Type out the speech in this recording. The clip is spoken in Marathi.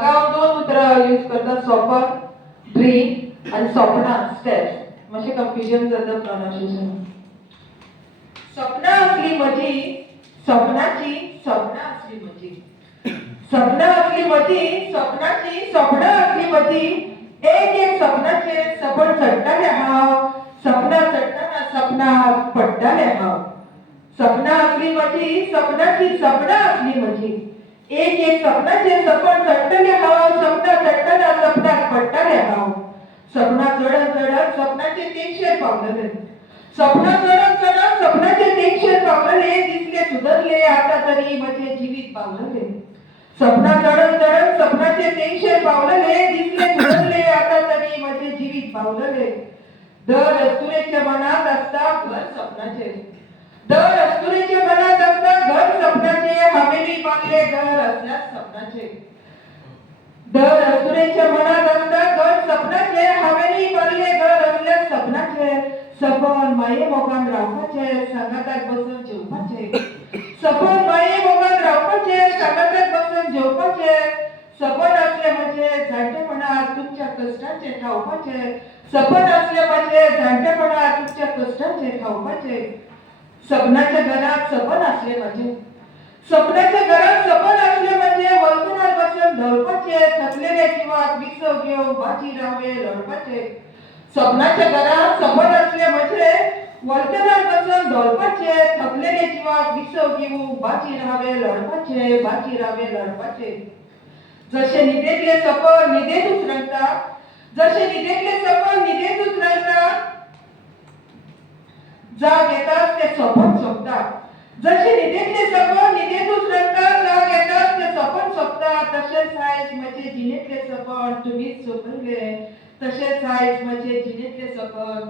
हांव दोन उतरां यूज करता, सॉपर ड्रीम आणि स्वप्ना स्टेप्स. मातशें कन्फ्युजन जाता प्रोनाउन्सिएशन. सपना असली म्हजी सपनाची सपना असली म्हजी, सपना असली म्हजी सपनाची सपना असली म्हजी. एक एक सपनाचे सपन चडटाले हांव, सपना चडटाना सपना पडटाले हांव. सपना असली म्हजी सपनाची सपना असली म्हजी. एक एक सपनाचे सपन चडटले हांव, सपना चडटाना सपनाक पडटाले हांव. सपना चडत चडत सपनाचे तेंगशेर पावलेले, सपना चडत चडत सपनाचे तेंगशेर पावलेले. दिसले सुधरले आता तरी म्हजे जिवीत पावलेले. सपना चडत चडत सपनाचे तेंगशेर पावलेले. दिसले सुधरले आता तरी म्हजे जिवीत पावलेले. दर अस्तुरेच्या मनात असता घर सपनाचे, दर अस्तुरेच्या मनात असता घर सपनाचे. हवेली बांधले घर असल्यास सपनाचे, दर अस्तुरेच्या मनात असता घर सपनाचे. हवेली बांधले घर असल्यास सपनाचे. सपन माये मोगान रावपाचे, सांगाताक बसून जेवपाचे. सपन माये मोगान रावपाचे, सांगाताक बसून जेवपाचे. सपन असले म्हजे जाणटेपणात तुमच्या कष्टांचे खावपाचे. सपन असले म्हजे जाणटेपणात तुमच्या कष्टांचे खावपाचे. सपनाच्या घरात सपन असले म्हजे, सपनाच्या घरात सपन असले म्हणजे वळखणार बसून ढोलपाचे. थकलेले जिवाक विसव घेऊन बाजी रावे लढपाचे. सपनाच्या घरात सपन असले म्हणजे वळखणार बसून ढोलपाचे. थकलेले जिवाक विसव घेऊन बाजी रावे लढपाचे, बाजी रावे लढपाचे. जसे निदेतले सपन निदेतूच रंगता, जसे निदेतले सपन निदेतूच रंगता. जाग येताच ते सपन सोपता, जसे निदेतले सपन निदेतूच रंगता. जाग येताच ते सपन सोपता. तसेच आयज म्हजे जिणेतले सपन तुम्हीच सोपयले, तसेच आयज म्हजे जिणेतले सपन